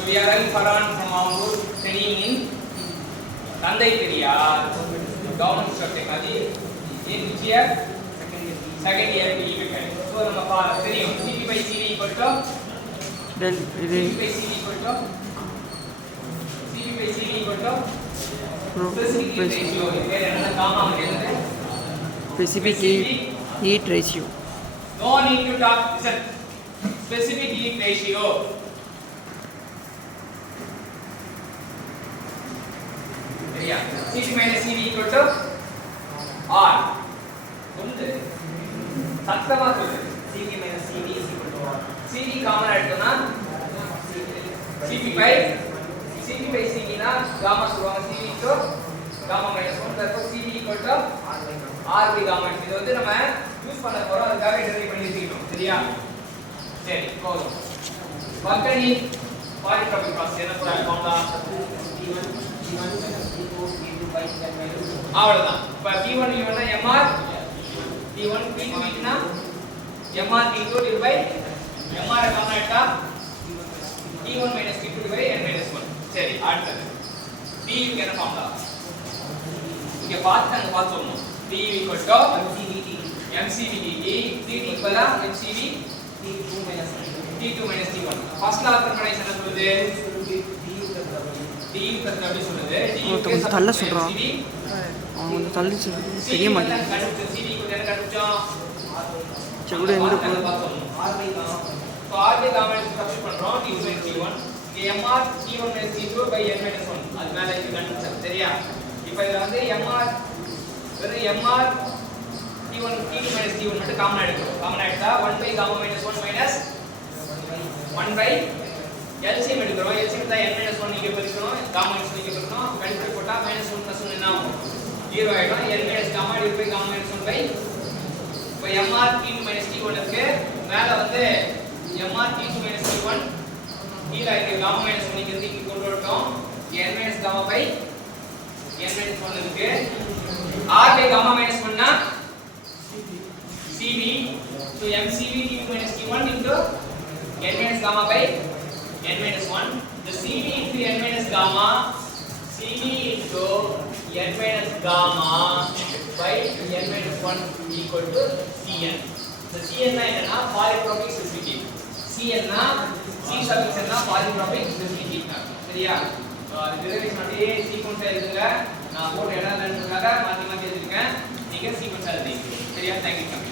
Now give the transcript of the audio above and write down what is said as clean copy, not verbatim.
So we are Al Farhan from Amur, studying in Tandai Periyar Government Institute of Technology. In which year? Second year PE Mechanics. So நம்ம தெரியும் CP by CD equal to CP by CD equal to specific heat ratio. வேற என்ன gamma வந்து specific heat ratio. No need to talk. Listen. Specific heat ratio. Yeah. Cp minus Cv equal to R. சொல்லுது சத்தமா சொல்லு. Cp minus Cv is equal to R. Cv common எடுத்தோம்னா Cp by Cv னா gamma சொல்வாங்க. Cv to gamma minus 1 therefore Cv equal to R by gamma. இது வந்து நம்ம use பண்ண போறோம். அதுக்காக டெரைவ் பண்ணி வச்சிட்டோம். சரியா? சரி போதும். வர்க்கணி பாலிட்ரோபிக் ப்ராசஸ் என்ன போற ஃபார்முலா அவ்வளவுதான். இப்ப P1 னா mr P1 P2 னா mr P2 divided by mr common எடுத்தா P1 P2 divided by n 1. சரி அடுத்து P க்கு என்ன ஃபார்முலா இங்க பார்த்து அங்க பார்த்து சொல்லணும். P MCV dt ஈக்குவலா MCV T2 T1. ஃபர்ஸ்ட் லா கன்வர்ஷன் என்ன சொல்லுது? D கரெக்ட் அப்படி சொல்லுது. கொஞ்சம் தள்ள சொல்றான். அவன் தள்ளி சொல்றது தெரிய மாட்டேங்குது. CD க்கு என்ன கண்டுபிடிச்சோம்? செகுடு எங்க போகுது? So R by gamma substitute பண்றோம். T2 T1 இங்க mr T1 T2 by n 1 அது மேல இங்க கண்டுபிடிச்சோம். சரியா? இப்போ இதுல வந்து mr T1 T2 T1 மட்டும் காமன் எடுக்கிறோம். காமன் எடுத்தா 1 by gamma minus 1 minus 1 by LCM எடுக்கிறோம். LCM தான் n 1 இங்க பெருக்கணும். gamma minus 1 இங்க பெருக்கணும். கழிச்சு போட்டா minus 1 plus 1 என்ன ஆகும்? 0 ஆயிடும். n minus gamma divided by gamma minus 1 by இப்போ mr T2 T1 இருக்கு. மேல வந்து mr T2 T1 கீழ இருக்கு gamma minus 1 இங்க இருந்து கொண்டு வரட்டும். n minus gamma by n minus 1 இருக்கு. r by gamma minus 1 னா Cv. So MCV T2 T1 into n minus gamma by n minus 1. The Cv into n minus gamma Cv into n minus gamma by n minus 1 equal to Cn. The Cn னா என்னன்னா polytropic specific heat. Cn னா C suffix னா polytropic specific heat. சரியா? அது derivation அப்படியே சீக்வென்ஸா எழுதுங்க. நான் board இடம் இல்லன்றதுக்காக மாத்தி மாத்தி எழுதிருக்கேன். நீங்க சீக்வென்ஸா எழுதிங்க. சரியா? Thank you.